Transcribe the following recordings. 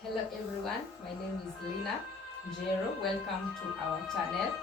Hello everyone, my name is Lina Jero. Welcome to our channel.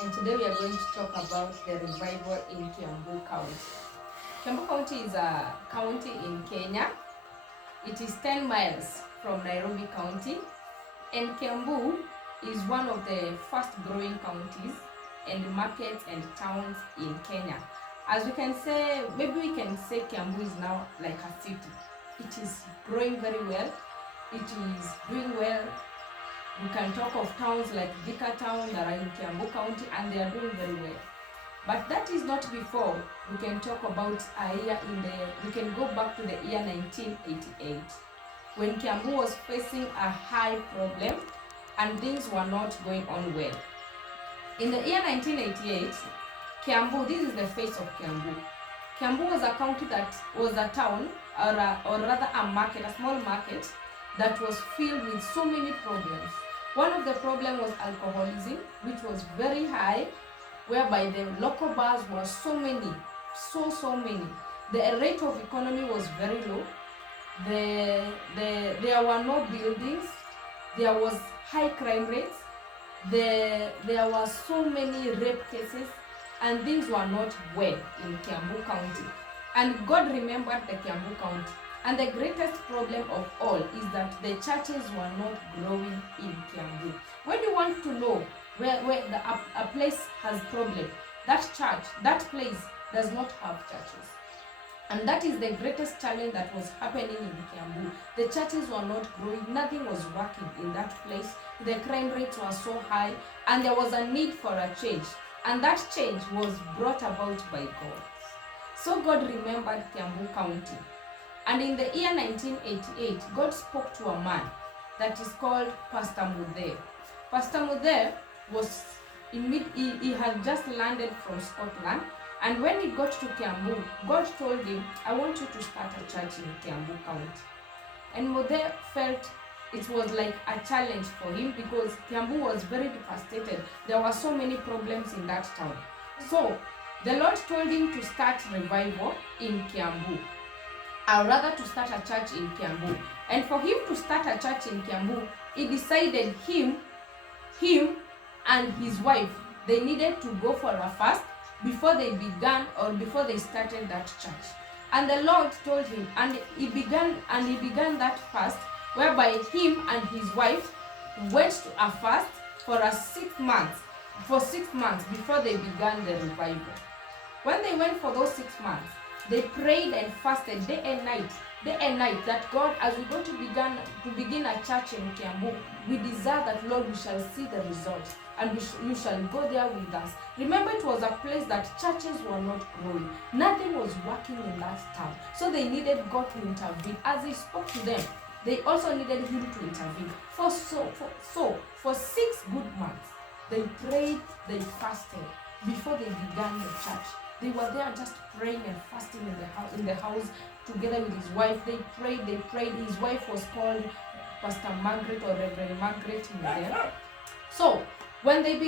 And today we are going to talk about the revival in Kiambu County. Kiambu County is a county in Kenya. It is 10 miles from Nairobi County. And Kiambu is one of the fast growing counties and markets and towns in Kenya. As we can say, maybe we can say Kiambu is now like a city. It is growing very well. It is doing well. We can talk of towns like Thika Town that are in Kiambu County, and they are doing very well. But that is not before. We can talk about we can go back to the year 1988, when Kiambu was facing a high problem and things were not going on well. In the year 1988, Kiambu, this is the face of Kiambu. Kiambu was a county that was a town, or rather a market, a small market, that was filled with so many problems. One of the problems was alcoholism, which was very high, whereby the local bars were so many. The rate of economy was very low. There were no buildings. There was high crime rates. There were so many rape cases, and things were not well in Kiambu County. And God remembered the Kiambu County. And the greatest problem of all is that the churches were not growing in Kiambu. When you want to know where a place has problem, that place does not have churches. And that is the greatest challenge that was happening in Kiambu. The churches were not growing, nothing was working in that place. The crime rates were so high, and there was a need for a change. And that change was brought about by God. So God remembered Kiambu County. And in the year 1988, God spoke to a man that is called Pastor Mudhe. Pastor Mudhe he had just landed from Scotland, and when he got to Kiambu, God told him, I want you to start a church in Kiambu County. And Mudhe felt it was like a challenge for him because Kiambu was very devastated. There were so many problems in that town. So the Lord told him to start revival in Kiambu, or rather to start a church in Kiambu. And for him to start a church in Kiambu, he decided him and his wife, they needed to go for a fast before they started that church. And the Lord told him, and he began that fast, whereby him and his wife went to a fast for 6 months before they began the revival. When they went for those 6 months, they prayed and fasted day and night, that God, as we're going to begin a church in Kiambu, we desire that, Lord, we shall see the results, and you shall go there with us. Remember, it was a place that churches were not growing. Nothing was working in that town. So they needed God to intervene. As he spoke to them, they also needed him to intervene. For 6 good months, they prayed, they fasted before they began the church. They were there just praying and fasting in the house together with his wife. They prayed. His wife was called Pastor Margaret, or Reverend Margaret Mudhe. So when they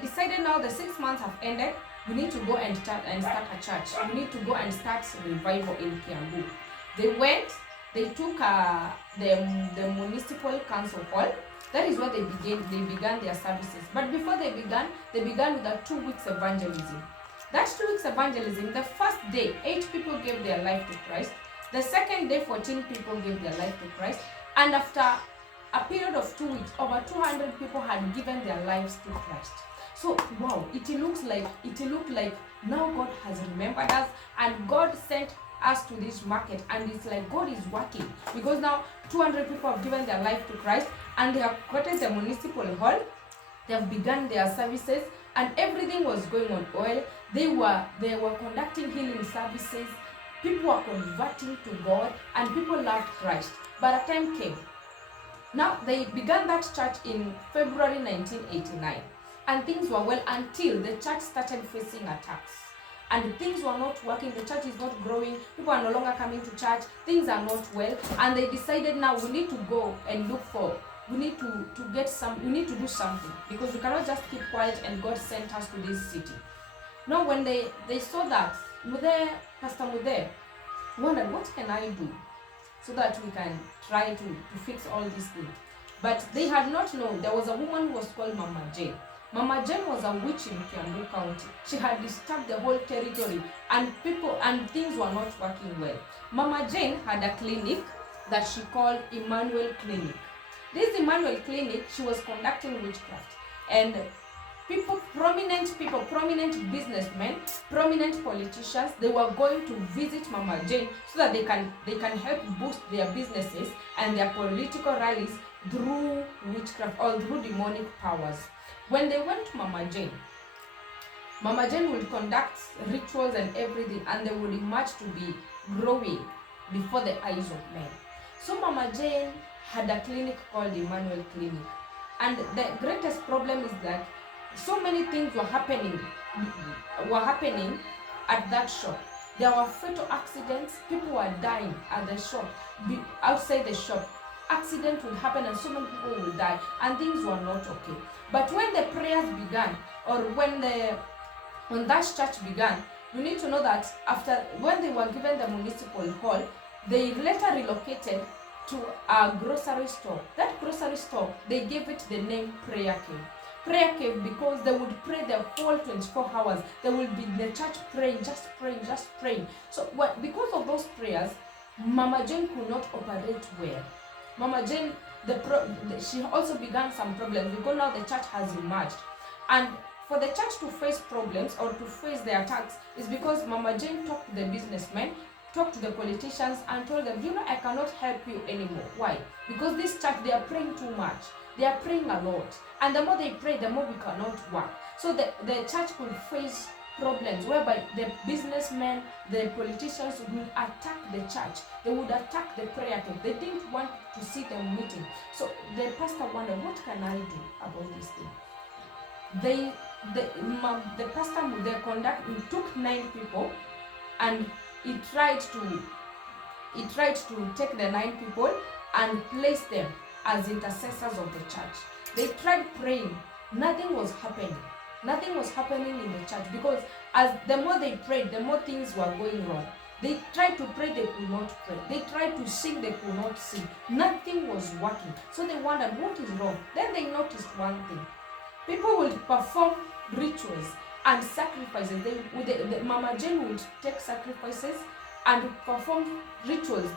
decided now the 6 months have ended, we need to go and start a church. We need to go and start revival in Kiambu. They went. They took the municipal council hall. That is where they began their services. But before they began with a 2 weeks evangelism. That 2 weeks evangelism, the first day, 8 people gave their life to Christ. The second day, 14 people gave their life to Christ. And after a period of 2 weeks, over 200 people had given their lives to Christ. So, wow, it looked like now God has remembered us, and God sent us to this market, and it's like God is working, because now 200 people have given their life to Christ, and they have gotten the municipal hall. They have begun their services, and everything was going on well. They were conducting healing services. People were converting to God, and people loved Christ. But a time came. Now, they began that church in February 1989, and things were well until the church started facing attacks. And things were not working. The church is not growing. People are no longer coming to church. Things are not well, and they decided, now we need to go and look for. We need to do something, because we cannot just keep quiet, and God sent us to this city. Now, when they saw that, Pastor Mudhe wondered, what can I do? so that we can try to fix all these things. But they had not known there was a woman who was called Mama Jane. Mama Jane was a witch in Kiambu County. She had disturbed the whole territory, and things were not working well. Mama Jane had a clinic that she called Emmanuel Clinic. This Emmanuel Clinic, she was conducting witchcraft, and prominent businessmen, prominent politicians, they were going to visit Mama Jane so that they can help boost their businesses and their political rallies through witchcraft or through demonic powers. When they went to Mama Jane would conduct rituals and everything, and they would emerge to be growing before the eyes of men. So Mama Jane had a clinic called Emmanuel Clinic, and the greatest problem is that so many things were happening at that shop. There were fatal accidents. People were dying at the shop, outside the shop. Accident would happen and so many people would die, and things were not okay. But when the prayers began, or when that church began, you need to know that when they were given the municipal hall, they later relocated to a grocery store. That grocery store, they gave it the name Prayer Cave. Prayer Cave because they would pray the whole 24 hours. They would be in the church praying, just praying. So because of those prayers, Mama Jane could not operate well. Mama Jane, she also began some problems because now the church has emerged. And for the church to face problems or to face the attacks is because Mama Jane talked to the businessmen, talked to the politicians, and told them, I cannot help you anymore. Why? Because this church, they are praying too much. They are praying a lot. And the more they pray, the more we cannot work. So the church could face problems whereby the businessmen, the politicians would attack the church. They would attack the prayer cave. They didn't want to see them meeting. So the pastor wondered, what can I do about this thing? The pastor took 9 people, and he tried to take the 9 people and place them as intercessors of the church. They tried praying. Nothing was happening. Nothing was happening in the church because as the more they prayed, the more things were going wrong. They tried to pray, they could not pray. They tried to sing, they could not sing. Nothing was working. So they wondered, what is wrong? Then they noticed one thing. People would perform rituals and sacrifices. Mama Jane would take sacrifices and perform rituals.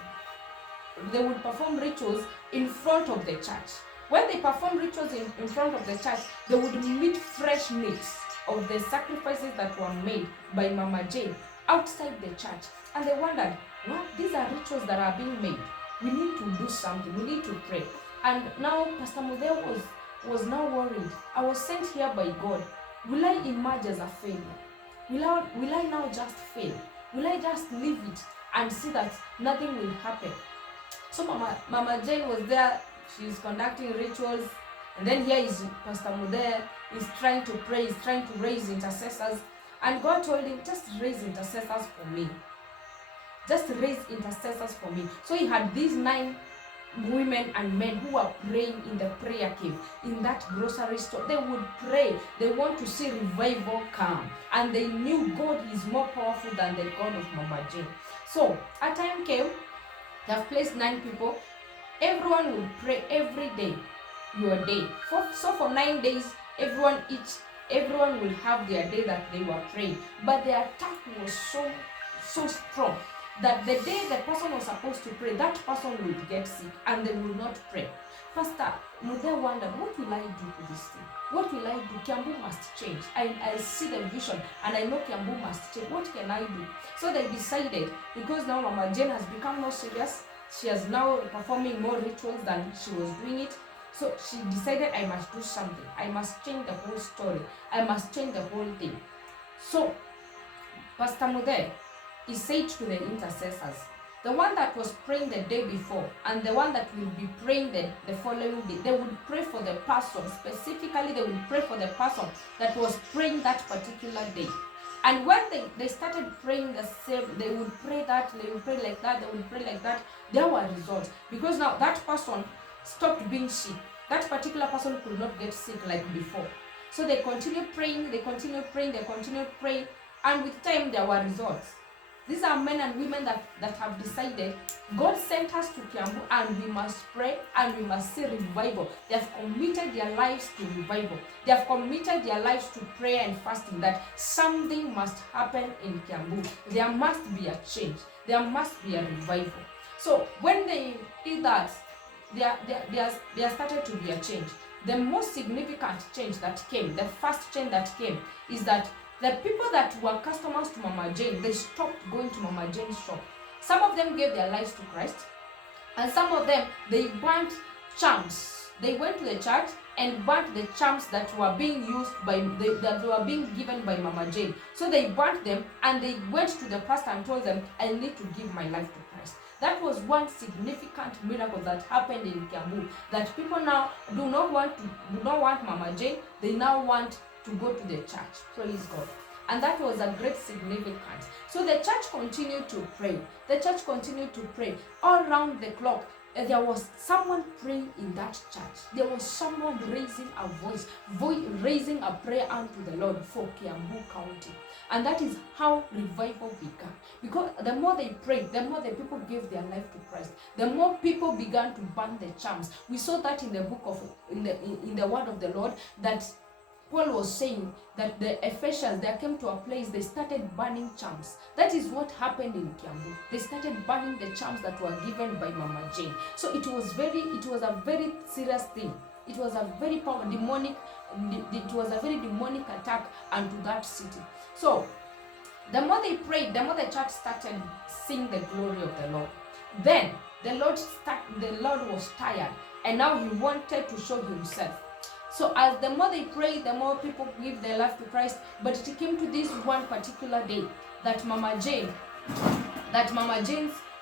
They would perform rituals in front of the church. When they perform rituals in front of the church, they would meet fresh meats of the sacrifices that were made by Mama Jane outside the church. And they wondered, what? These are rituals that are being made. We need to do something. We need to pray. And now Pastor Mudel was now worried. I was sent here by God. Will I emerge as a failure? Will I now just fail? Will I just leave it and see that nothing will happen? So Mama Jane was there. She's conducting rituals, and then here is Pastor Mudel. He's trying to pray. He's trying to raise intercessors, and God told him, just raise intercessors for me. Just raise intercessors for me. So he had these 9 women and men who were praying in the prayer cave, in that grocery store. They would pray. They want to see revival come, and they knew God is more powerful than the God of Mama Jane. So a time came. They have placed 9 people. Everyone will pray every day, your day. So for 9 days, everyone will have their day that they were praying. But the attack was so strong that the day the person was supposed to pray, that person will get sick and they will not pray. Pastor Mudel wondered, what will I do to this thing? What will I do? Kiambu must change. I see the vision and I know Kiambu must change. What can I do? So they decided, because now Mama Jane has become more serious, she is now performing more rituals than she was doing it. So she decided, I must do something. I must change the whole story. I must change the whole thing. So Pastor Mudel, he said to the intercessors, the one that was praying the day before and the one that will be praying the following day, they would pray for the person. Specifically, they would pray for the person that was praying that particular day. And when they started praying the same, they would pray that, they would pray like that, they would pray like that, there were results. Because now that person stopped being sick. That particular person could not get sick like before. So they continued praying, they continued praying, and with time there were results. These are men and women that have decided God sent us to Kiambu and we must pray and we must see revival. They have committed their lives to revival. They have committed their lives to prayer and fasting, that something must happen in Kiambu. There must be a change. There must be a revival. So when they did that, there started to be a change. The most significant change that came, the first change that came, is that the people that were customers to Mama Jane, they stopped going to Mama Jane's shop. Some of them gave their lives to Christ, and some of them, they burnt charms. They went to the church and burnt the charms that were being used that were being given by Mama Jane. So they burnt them and they went to the pastor and told them, I need to give my life to Christ. That was one significant miracle that happened in Kiambu, that people now do not want Mama Jane. They now want to go to the church. Praise God. And that was a great significance. So the church continued to pray. The church continued to pray all around the clock. There was someone praying in that church. There was someone raising a voice, raising a prayer unto the Lord for Kiambu County. And that is how revival began. Because the more they prayed, the more the people gave their life to Christ. The more people began to burn the charms. We saw that in the book of, in the word of the Lord, that Paul was saying that the Ephesians, they came to a place, they started burning charms. That is what happened in Kiambu. They started burning the charms that were given by Mama Jane. So it was a very serious thing. It was a very demonic attack onto that city. So the more they prayed, the more the church started seeing the glory of the Lord. Then the Lord was tired, and now he wanted to show himself. So as the more they prayed, the more people give their life to Christ. But it came to this one particular day that Mama Jane's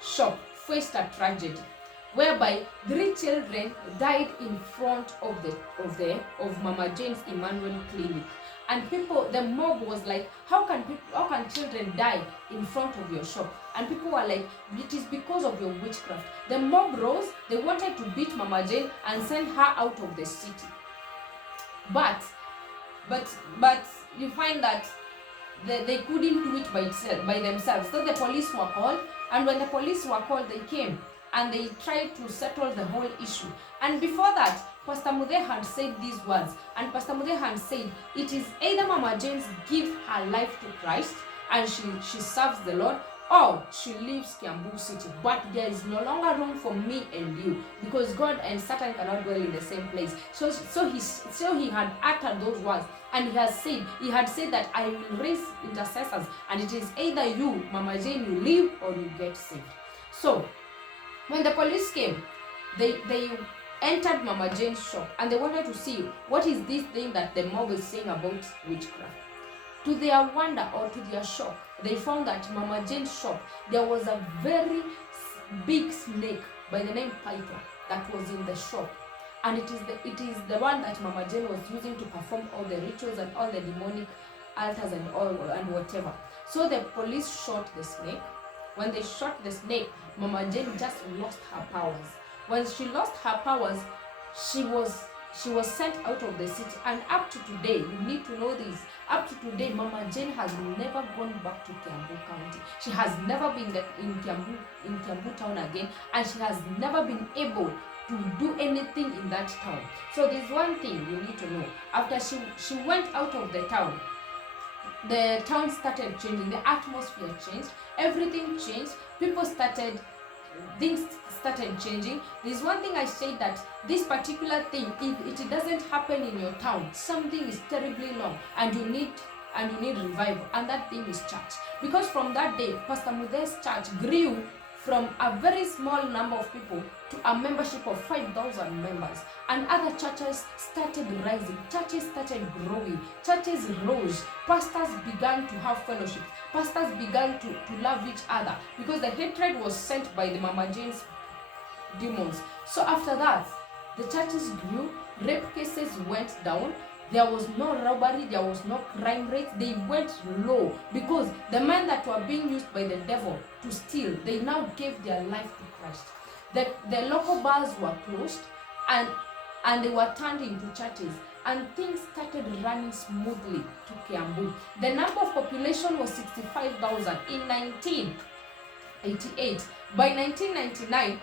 shop faced a tragedy, whereby 3 children died in front of Mama Jane's Emmanuel Clinic. And the mob was like, how can children die in front of your shop? And people were like, it is because of your witchcraft. The mob rose, they wanted to beat Mama Jane and send her out of the city. But you find that they couldn't do it by themselves. So the police were called, and when the police were called, they came and they tried to settle the whole issue. And before that, Pastor Mude had said these words, and Pastor Mude had said, it is either Mama Jane give her life to Christ and she serves the Lord, or she leaves Kiambu City. But there is no longer room for me and you, because God and Satan cannot dwell in the same place. So he had uttered those words, and he had said that I will raise intercessors, and it is either you, Mama Jane, you leave or you get saved. So when the police came, they entered Mama Jane's shop, and they wanted to see what is this thing that the mob is saying about witchcraft. To their wonder, or to their shock, they found that Mama Jane's shop, there was a very big snake by the name Python that was in the shop. And it is the one that Mama Jane was using to perform all the rituals and all the demonic altars and whatever. So the police shot the snake. When they shot the snake, Mama Jane just lost her powers. When she lost her powers, she was sent out of the city, and up to today, you need to know this, up to today, Mama Jane has never gone back to Kiambu County. She has never been in Kiambu town again, and she has never been able to do anything in that town. So there's one thing you need to know. After she went out of the town started changing, the atmosphere changed, everything changed, things started changing. There's one thing I say, that this particular thing, if it doesn't happen in your town, something is terribly wrong, and you need revival, and that thing is church. Because from that day, Pastor Mude's church grew from a very small number of people to a membership of 5,000 members, and other churches started rising, churches started growing, churches rose, pastors began to have fellowship, pastors began to love each other, because the hatred was sent by the Mama Jane's demons. So after that, the churches grew, rape cases went down, there was no robbery, there was no crime rates, they went low, because the men that were being used by the devil to steal, they now gave their life to Christ. The local bars were closed, and they were turned into churches, and things started running smoothly to Kiambu. The number of population was 65,000 in 1988. By 1999,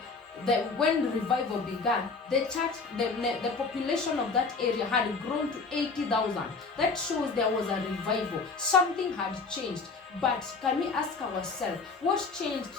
when revival began, the church, the population of that area had grown to 80,000. That shows there was a revival. Something had changed. But can we ask ourselves, what changed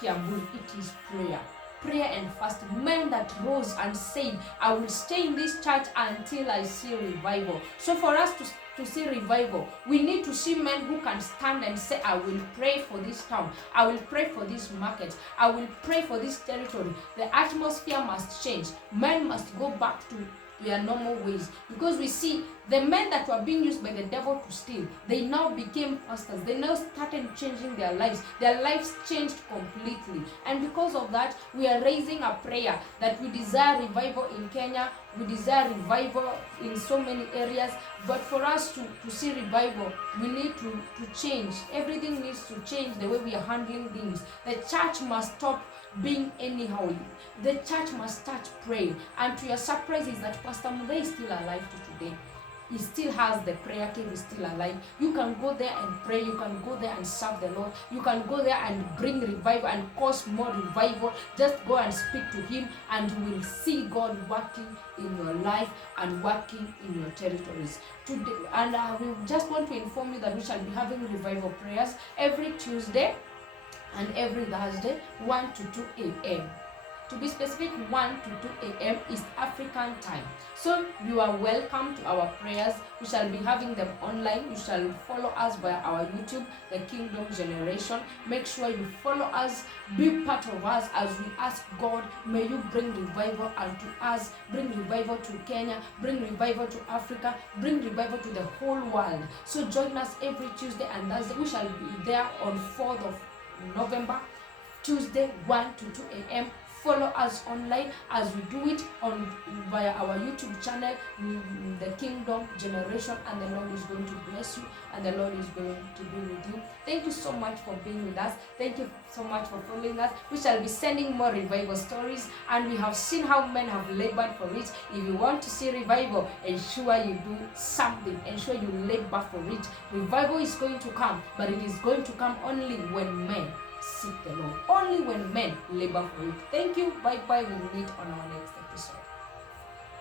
Kiambu? It is prayer. Prayer and fasting. Men that rose and said, I will stay in this church until I see revival. So for us to see revival, we need to see men who can stand and say, I will pray for this town, I will pray for this market, I will pray for this territory. The atmosphere must change. Men must go back to their normal ways, because we see the men that were being used by the devil to steal, they now became pastors. They now started changing their lives. Their lives changed completely. And because of that, we are raising a prayer that we desire revival in Kenya. We desire revival in so many areas. But for us to see revival, we need to change. Everything needs to change, the way we are handling things. The church must stop being anyhow. The church must start praying. And to your surprise is that Pastor Mude is still alive to today. He still has the prayer cave, is still alive. You can go there and pray. You can go there and serve the Lord. You can go there and bring revival and cause more revival. Just go and speak to him, and you will see God working in your life and working in your territories. Today, and we just want to inform you that we shall be having revival prayers every Tuesday and every Thursday, 1 to 2 a.m. To be specific, 1 to 2 a.m. East African time. So you are welcome to our prayers. We shall be having them online. You shall follow us via our YouTube, The Kingdom Generation. Make sure you follow us. Be part of us as we ask God, may you bring revival unto us. Bring revival to Kenya. Bring revival to Africa. Bring revival to the whole world. So join us every Tuesday and Thursday. We shall be there on 4th of November, Tuesday, 1 to 2 a.m. Follow us online as we do it via our YouTube channel, The Kingdom Generation, and the Lord is going to bless you, and the Lord is going to be with you. Thank you so much for being with us. Thank you so much for following us. We shall be sending more revival stories, and we have seen how men have labored for it. If you want to see revival, ensure you do something. Ensure you labor for it. Revival is going to come, but it is going to come only when men seek the Lord. Only when men labor for it. Thank you. Bye-bye. We'll meet on our next episode.